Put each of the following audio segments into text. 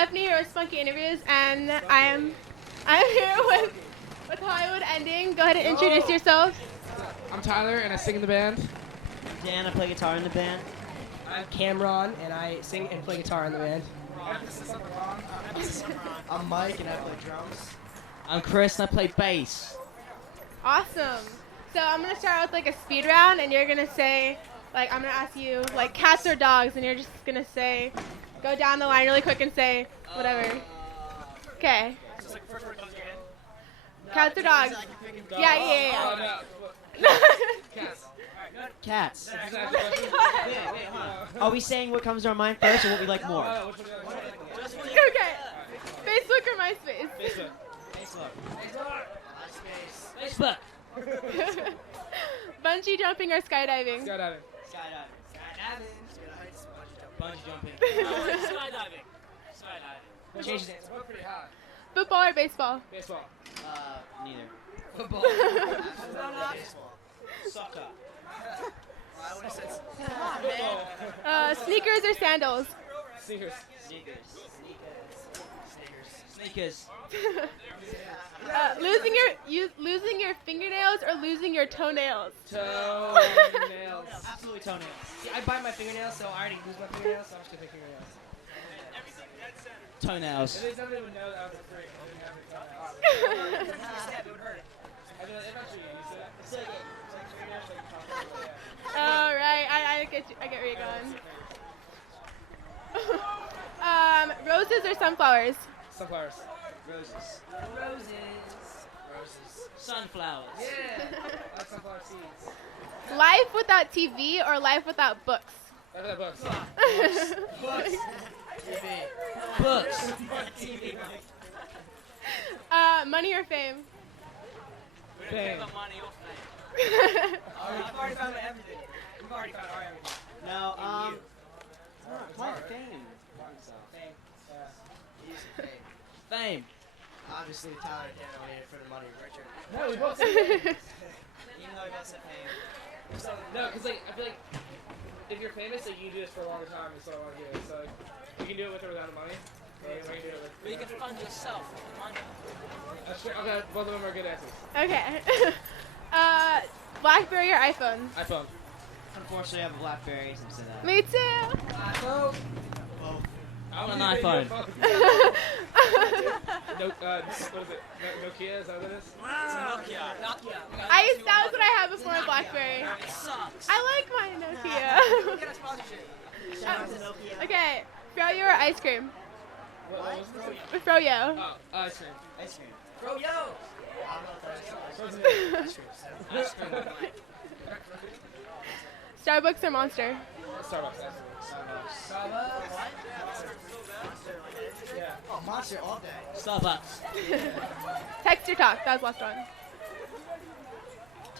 Stephanie or Spunky Interviews, and I'm here with Hollywood Ending. Go ahead and introduce yourselves. I'm Tyler, and I sing in the band. Dan, I play guitar in the band. I'm Cameron, and I sing and play guitar in the band. I'm Mike, and I play drums. I'm Chris, and I play bass. Awesome. So I'm gonna start with like a speed round, and you're gonna say, like, I'm gonna ask you like cats or dogs, and you're just gonna say, go down the line really quick and say whatever. Okay. Cats or dogs? Yeah. Cats. Are we saying what comes to our mind first, or what we like more? Okay. Facebook or MySpace? Facebook. Bungee jumping or skydiving? Skydiving. Bungee jumping. Skydiving. Change the answer. We're pretty high. Football or baseball? Baseball. Neither. Football. Soccer. I would have said Sneakers or sandals? Sneakers. Sneakers. Losing your fingernails or losing your toenails? Toenails. Absolutely toenails. See, I bite my fingernails, so I already lose my fingernails, so I'm just gonna pick fingernails. Toenails. They don't even know that I was a freak. I didn't have it would hurt. I mean, eventually you use it. It's like fingernails, like All right, I get you. I get where you're going. Roses or sunflowers? Sunflowers. Roses. Roses. Sunflowers. Yeah. I like sunflower seeds. Life without TV or life without books? I have that books. Books. Money or fame? Fame. I've already found my everything. We've already found our everything. No, my fame. Fame. Fame. Obviously, Tyler can't nominate for the money. Richard. No, we both said fame. Even though he doesn't fame. No, because like I feel like if you're famous, like you can do this for a longer time. Is what I want to do. So like, you can do it with or without money. Like, we can do it with. But you can fund yourself. That's true. Okay, both of them are good answers. Okay. BlackBerry or iPhone? iPhone. Unfortunately, I have a BlackBerry since that. Me too. No. I want an iPhone. No, what is it? Nokia? Is that what it is? Nokia. That was what I had before a BlackBerry. It sucks. I like my Nokia. Okay, froyo or ice cream? What was this? Froyo. Oh, ice cream. Ice cream. Bro, yo! I don't know what that is. Ice cream. Starbucks or Monster? Starbucks. Yeah. Oh, Monster all day. Starbucks. Text or talk? That was last one.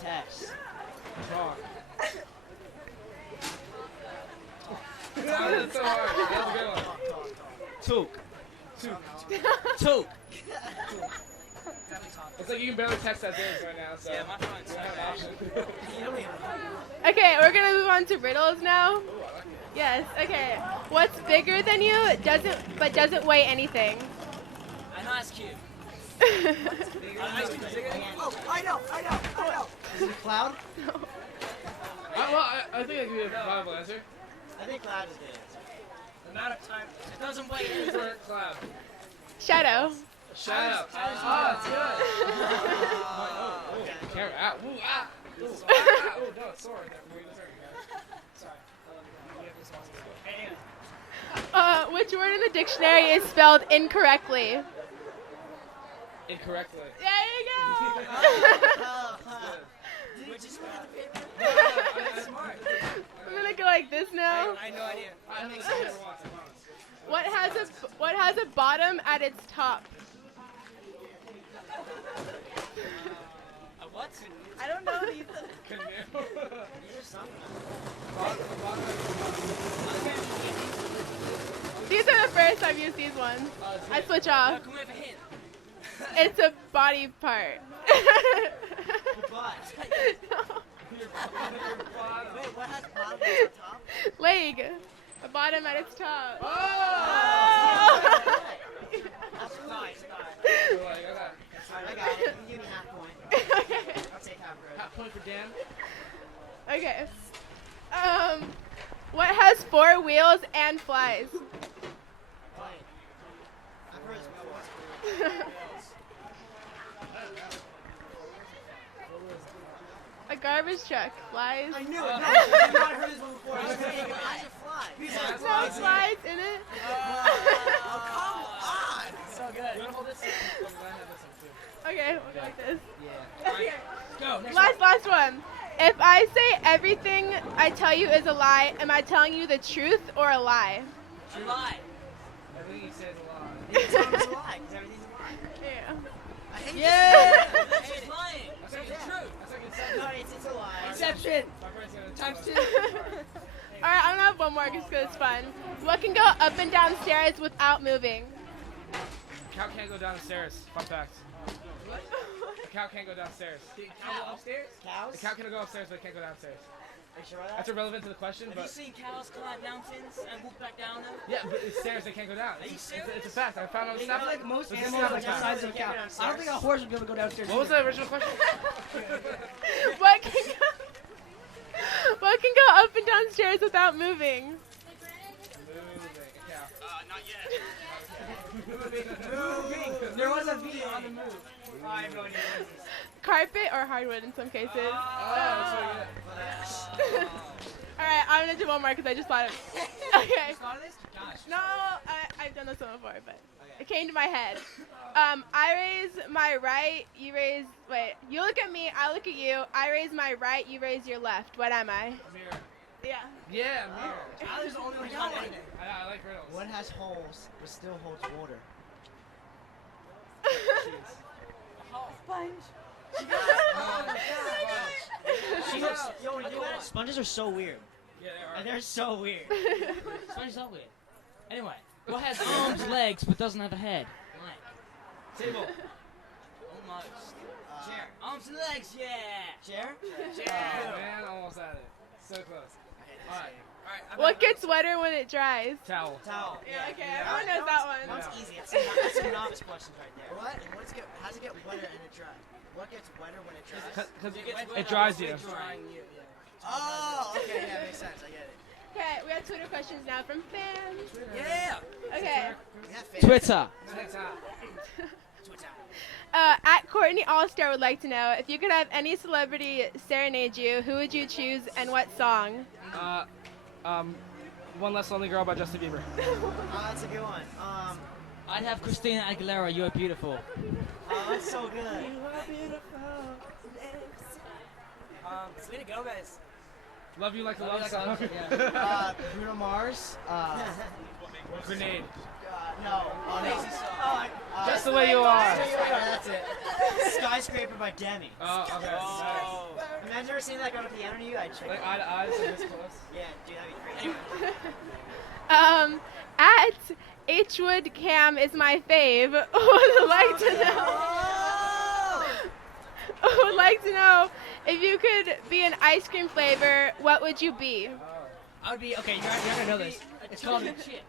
Text. Wrong. That's so hard. That was a good one. Took. Took. It's like you can barely text as is right now, so Yeah, my phone's you don't have an option. Okay, we're gonna move on to riddles now. Yes. Okay. What's bigger than you doesn't weigh anything? An ice cube. Oh, I know. Is it Cloud? I think I can be a viable answer. I think Cloud is good. The amount of time. It doesn't weigh anything. For Cloud. Shadow. Shut up. Oh, it's good. Oh, camera out. Ooh, ah. Ooh, ah. Oh, no, it's sore. Sorry. Which word in the dictionary is spelled incorrectly? Incorrectly. There you go. Which is I'm gonna go like this now. I have no idea. I don't think someone ever wants it, I promise. What has a bottom at its top? A what? I don't know these. Canoe. These are the first I've used these ones. I switch off. Come over here. It's a body part. But. Wait, what has bottom and top? Leg. A bottom at its top. Oh! Okay. What has 4 wheels and flies? I've heard this before. A garbage truck. Flies. I knew it. No, I've not heard this one before. I was thinking, how's it fly? He's like, No flies in it. oh, come on. So good. You wanna hold this? I have this one too. Okay, we'll go like this. Yeah. Okay. Go. Last one. If I say everything I tell you is a lie, am I telling you the truth or a lie? A lie. Everything he says a lot. It's always a lie, 'cause everything's a lie. Yeah. I hate Yeah! She's lying. That's like it's true. That's like it's this. No, it's a lie. Exception. My friend's gonna Times tell 2. us. Alright, I'm gonna have one more just because it's fun. What can go up and down stairs without moving? Cow can't go down the stairs. Fun fact. The cow can't go downstairs. Cow. Upstairs? Cows? The cow can go upstairs, but it can't go downstairs. Are you sure about that? That's irrelevant to the question, Have you but seen cows climb mountains and walk back down them? yeah, but it's stairs they can't go down. Are you It's serious? a fact. I found out. I feel like most This is animals not are like the that. size of a cow. I don't think a horse would be able to go downstairs. What was the original question? What can go What can go up and down stairs without moving? There was a V on the move. I have no idea what this is. Carpet or hardwood in some cases. Oh, Alright, I'm gonna do one more because I just thought of Okay. No, I've done this one before, but it came to my head. I raise my right, you raise, wait, you look at me, I look at you, I raise my right, you raise your left. What am I? Mirror. Yeah. Yeah, mirror. Tyler's the only one who got got one. anything. I like riddles. What has holes but still holds water? Sponge. Yo, when you do it, sponges are so weird. Yeah, Like, they're so weird. Sponges are weird. Anyway, what has arms, legs, but doesn't have a head? Table. Almost. Chair. Arms and legs, yeah. Chair? Oh, man, almost had it. So close. Alright. What gets wetter when it dries? Towel. Towel. Yeah, okay, everyone knows that one. One's easy. That's some novice questions right there. What? And how's it get wetter and it dries? What gets wetter when it dries? Because it dries you. Oh, okay, yeah, makes sense. I get it. Okay, we have Twitter questions now from fans. Yeah. Okay. We have fans. Twitter. Twitter. At Courtney Allstar would like to know if you could have any celebrity serenade you, who would you choose and what song? One Less Lonely Girl by Justin Bieber. That's a good one. I'd have Christina Aguilera, You're Beautiful. That's so good. Way to go, guys. Love You Like a Love Like a Song. Love- yeah. Bruno Mars. Grenade. No. Oh, Just the way you are. That's it. Skyscraper by Demi. Oh, okay. Oh. Imagine ever seeing that go to piano to you. I'd check Like it. eye to eye, so this close. Yeah, dude, that'd be crazy. At Hwood Cam is my fave. Would like to know. Would like to know if you could be an ice cream flavor, what would you be? I would be, okay, you're not gonna know this. It's called, Shit.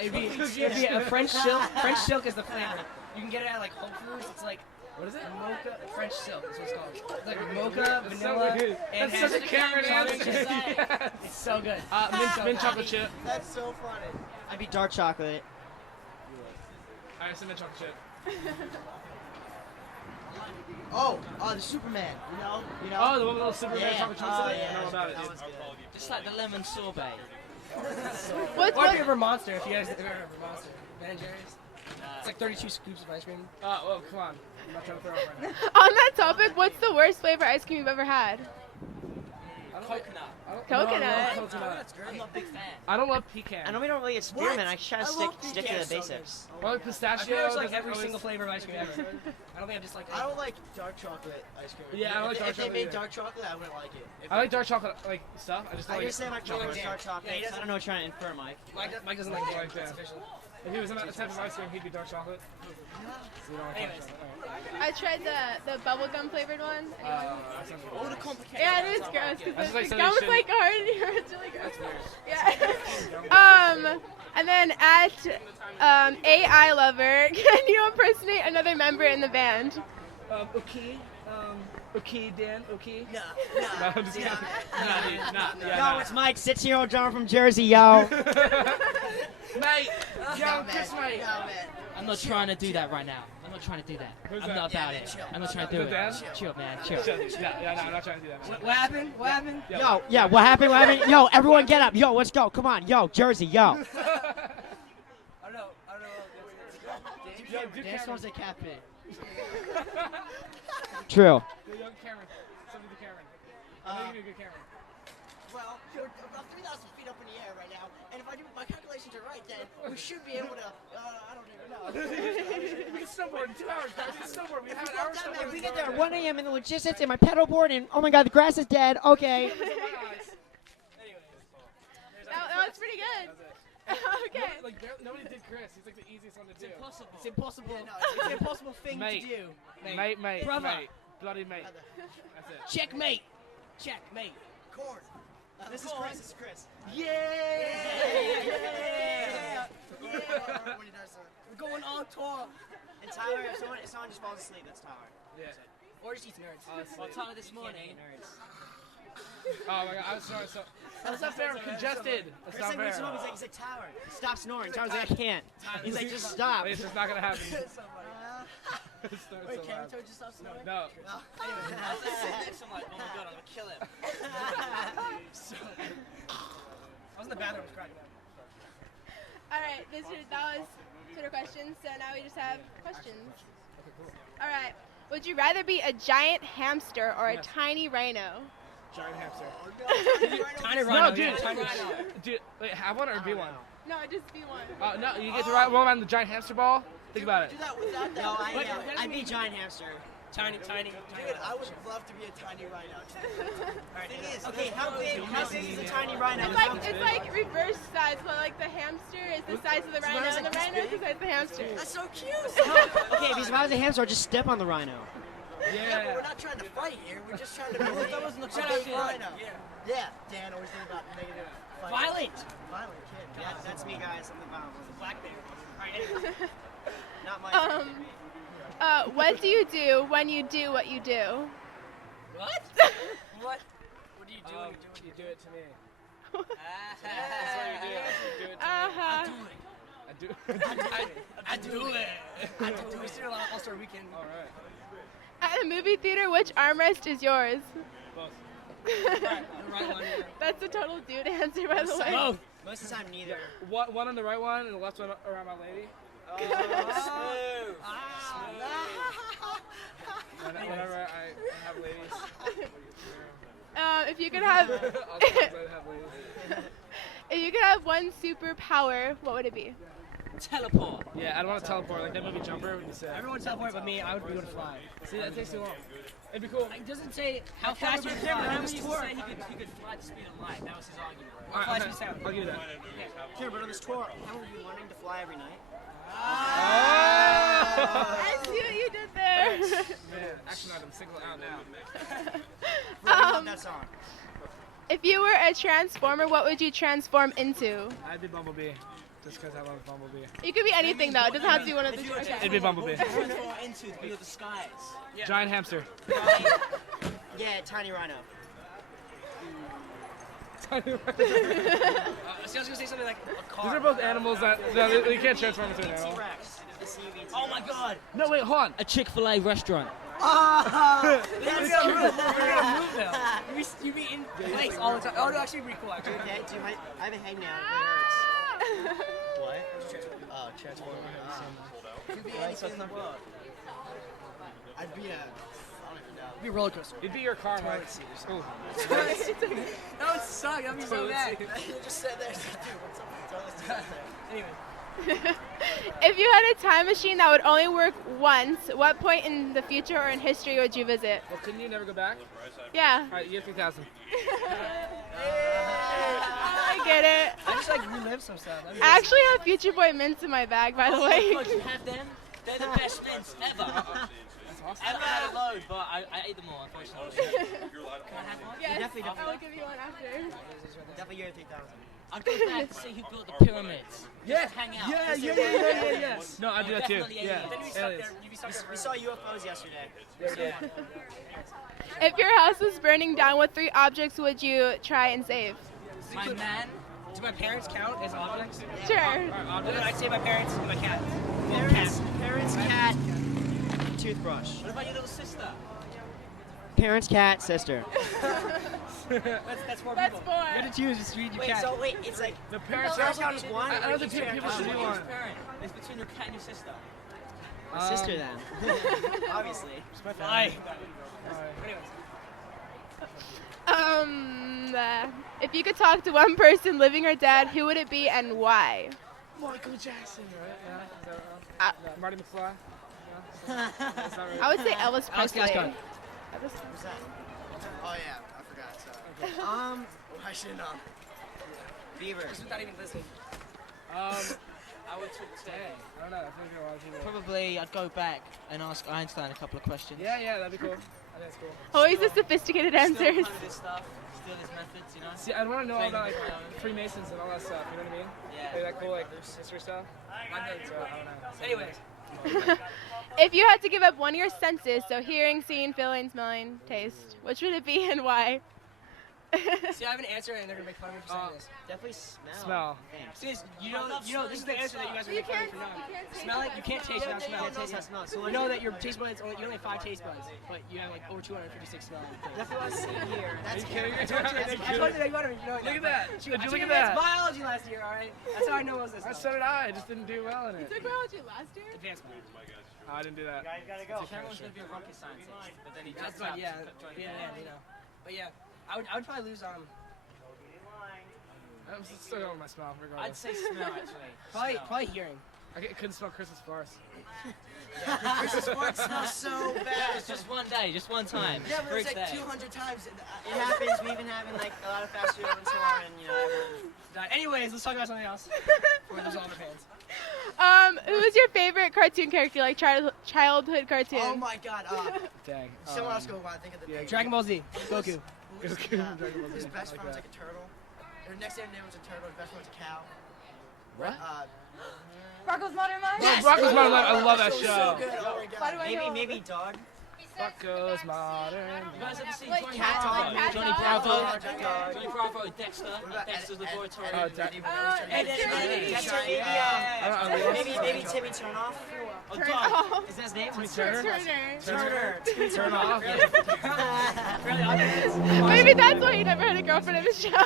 it'd be a French silk. French silk is the flavor. You can get it at like Whole Foods. It's like, What is it? mocha, French silk is what it's called. It's like mocha, That's vanilla, so good. and That's such a Cameron chocolate answer. chip. Yes. It's so good. Mint chocolate chip. That's so funny. I'd be dark chocolate. Alright, so mint chocolate chip. Oh, the Superman. You know. Oh, the one with the little Superman chocolate chunks in it? yeah, I know about it, that dude. one's good. Just like the lemon sorbet. What's Or if what, you ever Monster, if you guys ever have a Monster. Ben & Jerry's. It's like 32 scoops of ice cream. Oh, come on. I'm not trying to throw off right now. on that topic, what's the worst flavor ice cream you've ever had? Coconut. Coconut. No, I love coconut. I'm not a big fan. I don't love pecan. I know we don't really experiment. I try to stick to the basics. I like I've pistachio. pretty much like doesn't every always- single flavor of ice cream ever. I don't think I've just like. I don't like dark chocolate ice cream. Yeah, I don't like dark If they chocolate made either. dark chocolate, I wouldn't like it. I like dark chocolate like stuff. I just don't I like just say my chocolate is dark chocolate. Yeah, he I don't know what you're trying to infer, Mike. Mike doesn't like Like it. that. That's official. If he was in that type of ice cream, he'd be dark chocolate. So you don't like dark Anyways. chocolate. I tried the bubblegum flavored one. That sounds All weird. the complicated. Yeah, it is gross That's because just like the something gum is you like hard in here. It's really gross. That's weird. Yeah. And then at AI Lover, can you impersonate another member in the band? Okay. Okay, Dan. Okay. No, No, I'm just kidding. Nah, dude. Nah. Yeah, Yo, nah. it's Mike, 6-year-old drummer from Jersey, yo. Mate. Yo, No, kiss man. mate. No, man. I'm not trying to do that right now. I'm not trying to do that. Who's I'm that? not about Yeah, it. chill. I'm not trying to do Is it. it Dan? Chill, man. Chill. Chill, dude. Yeah, no, I'm not trying to do that, man. What happened? What happened? Yo, yeah, what happened? What happened? Yo, everyone get up. Yo, let's go. Come on. Yo, Jersey, yo. I don't know. Yo, do Dance Cameron. was a cafe. True. Yo, young Cameron. Somebody to Cameron. I know you can do a good Cameron. Well, we're about 3,000 feet up in the air right now, and if I do my calculations are right, then we should be able to. I don't even know. We can snowboard in 2 hours, guys. We can snowboard. We have an hour snowboard. If we get there at 1 a.m. in the logistics and my pedal board, and oh my god, the grass is dead. Okay. That was pretty good. Okay. Like, nobody did Chris. He's like the easiest one to do. Impossible. It's impossible. Yeah, no, It's an impossible thing Mate. to do. Mate. Brother. Mate. Bloody mate. That's it. Checkmate. Checkmate. Corn. This is Chris. This is Chris. Yeah. When he does We're going on tour. And Tyler, if someone just falls asleep, that's Tyler. Yeah. Or just eats nerds. Well, Tyler this morning. Oh my god, I was snoring so. That's not fair. I'm congested. That's Chris not like fair. wakes him up, he's like, Tyler, stop snoring. Tyler's like, I can't. He's like, just stop. It's just not gonna happen. It's Wait, so Cameron loud. told you to stop snoring? No. I was sitting next to him like, oh my god, I'm gonna kill him. I was in the bathroom cracking up. All right, that was Twitter questions. So now we just have questions. All right. Would you rather be a giant hamster or a Yes. tiny rhino? Giant hamster. Tiny No, rhino. dude. yeah, tiny rhino. Dude, wait, have one or be one? No, just be one. No, you get to roll around the giant hamster ball. Think about it. Do that without that. No, I'd be giant hamster. Tiny. Dude, I would love to be a tiny rhino. Thing is, Okay, how big is a tiny rhino? It's like reverse size, but like the hamster is the size of the rhino, and the rhino is the size of the hamster. That's so cute. Okay, because if I was a hamster, I'd just step on the rhino. Yeah. But we're not trying to fight here. We're just trying to be like That wasn't the a question. big rhino. Yeah. Yeah, Dan always think about negative fighting. Violent. Violent kid. Yeah, that's me, guys. I'm the violent one. Black bear. All right, anyway. Not my What do you do when you do what you do? What? What? What do you do when You do it to me. Ah. That's what you do. You do it to me. Uh-huh. I do. I do it. We see a lot of All-Star Weekend. All right. At a movie theater, which armrest is yours? Both. The right one. That's a total dude answer, by the way. Both. Most of the time, neither. One on the right one and the left one around my lady. Whenever I have ladies. If you could have, I'll have ladies. if you could have one superpower, what would it be? Teleport. Yeah, I don't want to teleport like that movie Jumper when you said. Everyone's teleporting but me. I would be able to fly. See, that takes too long. It'd be cool. It doesn't say how fast you can fly. Remember How he tour. said he could fly the speed of light. That was his argument. All Fly right, speed sound. I'll give you that. Here, but on this tour, how are you learning to fly every night? I see what you did there. Man, action item, single out now. I love that song. If you were a transformer, what would you transform into? I'd be Bumblebee, just because I love Bumblebee. You could be anything though. It doesn't have to be one of the. It'd Okay. be Bumblebee. Into the blue of the skies. Giant hamster. Yeah, tiny rhino. See, I was gonna say something like a car. These are both animals that you can't transform into an animal. T-Rex. SUV. Oh my god. No, wait, hold on. A Chick-fil-A restaurant. Oh, That's that's good. cute. You're gonna move though. You be in place all the time. Oh, no, actually, pretty cool. Actually. Okay, dude, I have a hangnail. It hurts. What? Oh, transformer. You'd be anything in the world. I'd be a. I don't even know. Be a roller coaster. It'd be your car, Mike. Toilet seat or something. That would suck. That'd be so bad. You just sat there. Dude, what's up with the toilet seat out there? Anyway. If you had a time machine that would only work once, what point in the future or in history would you visit? Well, couldn't you never go back? Yeah. All right, year 3000. I get it. I just like relive some stuff. That'd be I actually have Future Boy mints in my bag, by the way. Look, you have them. They're the best mints ever. That's awesome. Ever had a load, but I ate them all, unfortunately. Can I have one? Yes, definitely I'll give you one after. Definitely year 3000. I'd go back to see who built the pyramids. Yeah. Just hang out. Yes. No, I do that too. Definitely Yeah. Then we stuck Aliens. there. You'd be stuck there. We saw UFOs yesterday. If your house was burning down, what 3 objects would you try and save? My man. Do my parents count as objects? Sure. I'd say my parents and my cat. Parents, cat, toothbrush. What about your little sister? Parents, cat, sister. That's 4 That's people. 4. You have to choose. Just read your cat. It's like The parents. parents count as one. I don't think people should do one. Parent. It's between your cat and your sister. My sister then. Obviously. Bye. If you could talk to one person, living or dead, who would it be and why? Michael Jackson, right? Yeah. Is that Uh, right? Marty McFly. Yeah. That's not right. I would say Elvis Presley. Gaston. What's that? Oh yeah, I forgot. So. I should know. Beaver. Just without even listening. I would talk to. I don't know. I think there are a lot of people. Probably I'd go back and ask Einstein a couple of questions. Yeah, that'd be cool. I think that's cool. Always the sophisticated Still answers. kind of this stuff, still his methods, you know? See, I want to know all Same about with like my own. Freemasons and all that stuff. You know what I mean? Yeah. Like that cool like history stuff. My notes. So I don't know. Anyways. If you had to give up one of your senses, so hearing, seeing, feeling, smelling, taste, which would it be and why? See, I have an answer, and they're gonna make fun of me for saying this. Definitely smell. Smell. See, you know, this is the answer that you guys are making fun of me for now. Smell it. You can't taste without smell. Taste how smell. So You know that your taste buds you only have 5 taste buds, but you have like over 256 smell. That's what I see here. That's kidding? I told you that you wanted me. You know, Look at that. She, Would you I look took at that? biology last year, all right? That's how I know it was this. So did I. I just didn't do well in it. took biology last year? Advanced biology. Oh, I didn't do that. gotta go. Cameron was going to be a rocket scientist, but then he That's dropped out. fine, yeah, to join the yeah, army. you know. But yeah, I would probably lose I'm still going with my smell, I'd regardless. say smell, actually. probably hearing. I couldn't smell Christmas flowers. Christmas sparks smells so bad. It's just one day, just one time. Yeah, but it's Freak like day. 200 times. It happens. We've been having like a lot of fast food over tour, and you know, everyone. Anyways, let's talk about something else. Before we lose all the fans. Who was your favorite cartoon character, like childhood cartoon? Oh my God. Dang. Someone else go while I think of the name. Dragon Ball Z, Goku. His His best friend was like a turtle. Her next name was a turtle. His best friend was a cow. What? Rocko's Modern Life? Yes, Rocko's Modern Life. I love that So show. good. Oh my Why do God. I know? Maybe dog. Rocko's Modern You guys ever seen Like Johnny cat Bravo? dog, cat Johnny dog. Bravo. Dog. Johnny Bravo, Dexter, What about Dexter's Ed- Laboratory. Oh, Maybe Timmy Turnoff. Oh, Turn dog. off. Is that his name? Turner. Turner. Turn off. Really obvious. Maybe that's why you never had a girlfriend in the show. Yeah,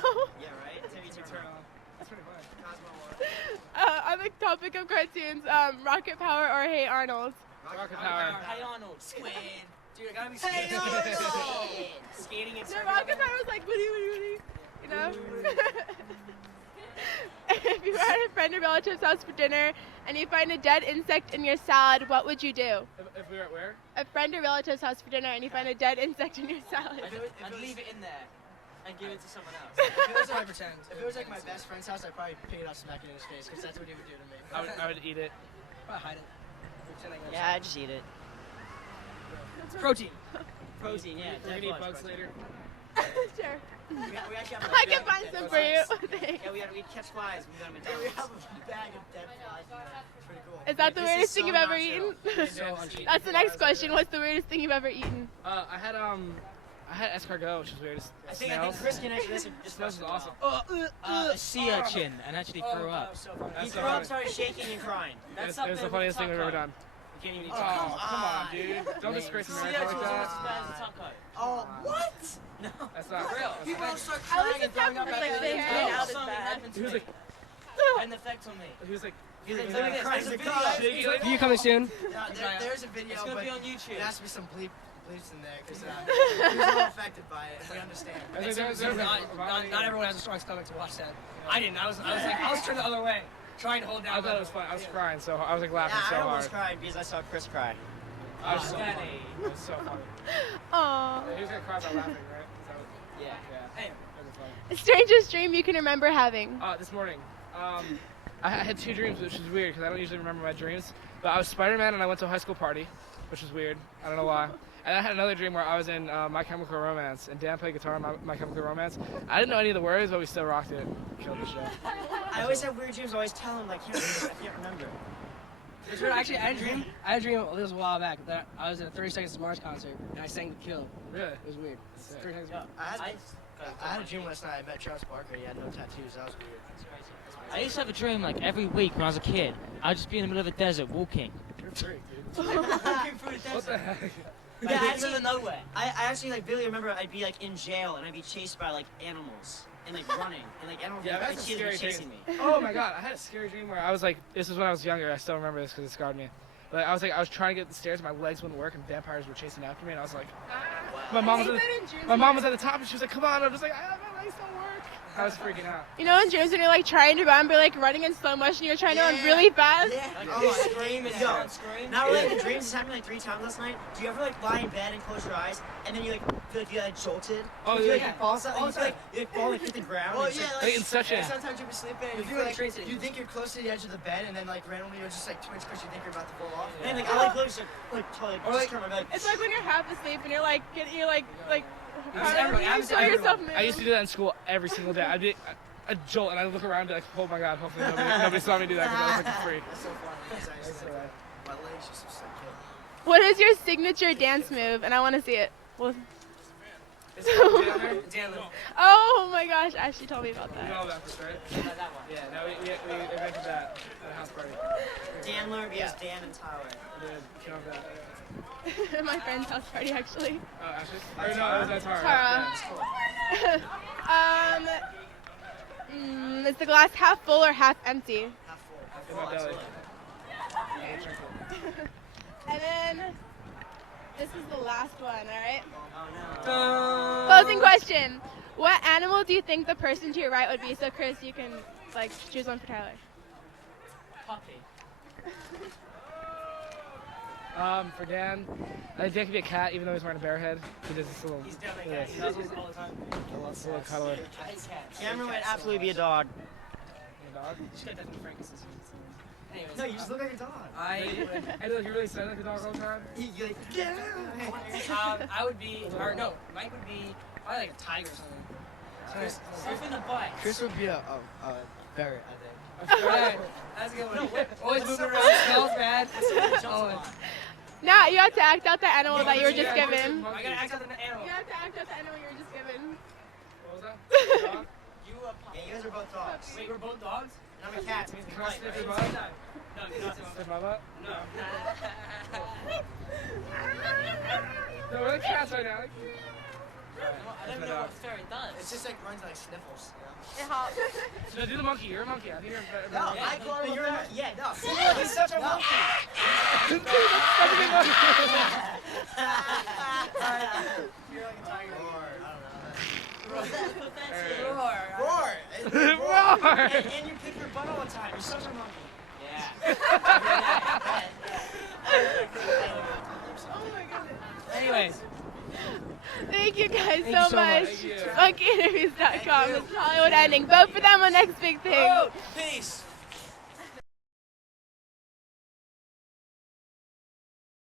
right. Timmy Turnoff. That's pretty funny. Cosmo War. On the topic of cartoons, Rocket Power or Hey Arnold? Rocket Power. Hey Arnold. Squid. Dude, I gotta be Hey, skating. Arnold! Skating and So surfing. Rocket Power was like, woody, woody, woody, you know? If you were at a friend or relative's house for dinner and you find a dead insect in your salad, what would you do? If we were at where? A friend or relative's house for dinner and you find a dead insect in your salad. I'd leave it in there and give it to someone else. If it was like, pretend. If it was like my best friend's house, I'd probably pick it up, smack it in his face, because that's what he would do to me. I would eat it. Probably hide it. Pretend I Yeah, I'd just eat it. Protein. Protein, yeah. We're gonna eat bugs later. Sure. We actually have I can find some for you. Thanks. Yeah, we catch flies. We got them at We have a bag of dead flies. It's pretty cool. Is that the This weirdest is thing so you've ever not eaten? chill. So uncheap. That's the next question. What's the weirdest thing you've ever eaten? I had escargot, which is weird. I think Chris can answer this. It smells awesome. A sea urchin and actually threw up. He That's threw so up, funny. started shaking and crying. That's It was the funniest thing we've ever done. You can't even eat Oh, taco. Come on, dude. Don't disgrace Sea America urchins like are just as that. bad as a taco. Oh, what? That's not real. People don't start I was crying and just throwing up like after this, they and eat. out is Something bad. happened to He was me. like, Had an effect on me. he was like, He's like, Look at this, cries there's a and video. cries. Shaking like- Video coming soon. There's a video, It's gonna but be on YouTube. there has to be some bleeps in there, because he was a little affected by it. We understand. Not everyone has a strong stomach to watch that. I didn't. I was turned the other way, trying to hold down. I thought it was fun. I was crying, so I was like laughing Yeah, so I hard. almost cried because I saw Chris cry. I was so funny. It was so funny. Aww. He was gonna cry about laughing, right? Is that what- Yeah. Yeah. Hey. That was funny. Strangest dream you can remember having? This morning, I had 2 dreams, which is weird because I don't usually remember my dreams. But I was Spider-Man and I went to a high school party, which was weird. I don't know why. And I had another dream where I was in My Chemical Romance, and Dan played guitar in My Chemical Romance. I didn't know any of the words, but we still rocked it. Killed the show. I always have weird dreams. I always tell him, like, I can't remember. It's weird. Actually, I had a dream this was a while back that I was at a 30 Seconds to Mars concert and I sang The Kill. Really? It was weird. 30 Seconds to Mars. I had a dream last night. I met Travis Barker. He had no tattoos. That was weird. I used to have a dream like every week when I was a kid. I'd just be in the middle of a desert walking. You're a freak, dude. Looking for a What desert. the heck? Yeah, Like, in the middle of nowhere. I actually like Billy. Remember, I'd be like in jail and I'd be chased by like animals and like running and like animals Yeah, like that's a kids were scary chasing dream. me. Oh my god, I had a scary dream where I was like, this was when I was younger. I still remember this because it scarred me. But I was trying to get up the stairs, my legs wouldn't work, and vampires were chasing after me, and I was like, my mom was at the top, and she was like, come on. I'm just like, my legs don't work. I was freaking out. You know in dreams when you're like trying to run but like running in slow motion, you're trying to run really fast? Yeah. Oh, scream and Yo, sound scream. not related to dreams. This happened like 3 times last night. Do you ever like lie in bed and close your eyes and then you like feel like you like jolted? Oh, you, like, yeah. you fall something. You feel like you fall like hit the ground. Well, and it's, yeah, Like Inception. sometimes you'll be sleeping and you feel like you think you're close to the edge of the bed and then like randomly you'll just like twitch because you think you're about to fall off. and like I like literally just like totally Or, like, just turn my bed. It's like when you're half asleep and you're like you're like happens to tell everyone. yourself I used to do that in school every single day. I'd jolt, and I'd look around and be like, oh my god, hopefully nobody saw me do that because I was like a freak. That's so funny. Because I used to, like, my legs just so kill. What is your signature dance move? And I want to see it. Well, It's called Janitor. oh my gosh, Ashley told me about You know that. all about this, right? Yeah, no, we invented that at a house party. Dan yes, Dan and Tyler. We did, killed that. My friend's house party actually. Oh, Ashley? Or no, it was Tara. Tara. Yeah. Is the glass half full or half empty? Half In full. my belly. And then this is the last one, alright? Oh no. Closing question. What animal do you think the person to your right would be? So Chris, you can like choose one for Tyler. Puppy. For Dan, I think Dan could be a cat even though he's wearing a bear head. He does this little, He's definitely a cat. He does this all the time. this little cuddler. He's cat. Cameron would absolutely be a dog. Dog? Just got that from Frank. Anyways, No, you just look like a dog. Hey, look, you really sound like a dog all the time? You're like, I would be, or no, Mike would be probably like a tiger or something. Surf in the butt. Chris would be a ferret, I think. Alright, that's a good one. Always moving around, smells bad. Oh, Now you have to act out the animal that you were just Yeah, given. I gotta act out the animal. You have to act out the animal you were just given. What was that? Dog? yeah, you guys are both dogs. Wait, we're both dogs? And I'm a cat, so it means we Can I fight, sniff right? your butt? No, you're not. Sniff my butt? No. No, we're like cats right now. I don't know what the ferret does. It's just like runs like sniffles. It hops. No, do the monkey. You're a monkey. I think you're a No, monkey. I call him a You're ferret. yeah, no. He's such a monkey. You're like a tiger. Or, I don't know. Roar. Roar! And you pick your butt all the time. You're such a monkey. Yeah. Oh my goodness. Anyways. Thank you guys Thank you so so much. much. Thank you. SpunkyInterviews.com. This is Hollywood Ending. Vote for them on Next Big Thing. Peace.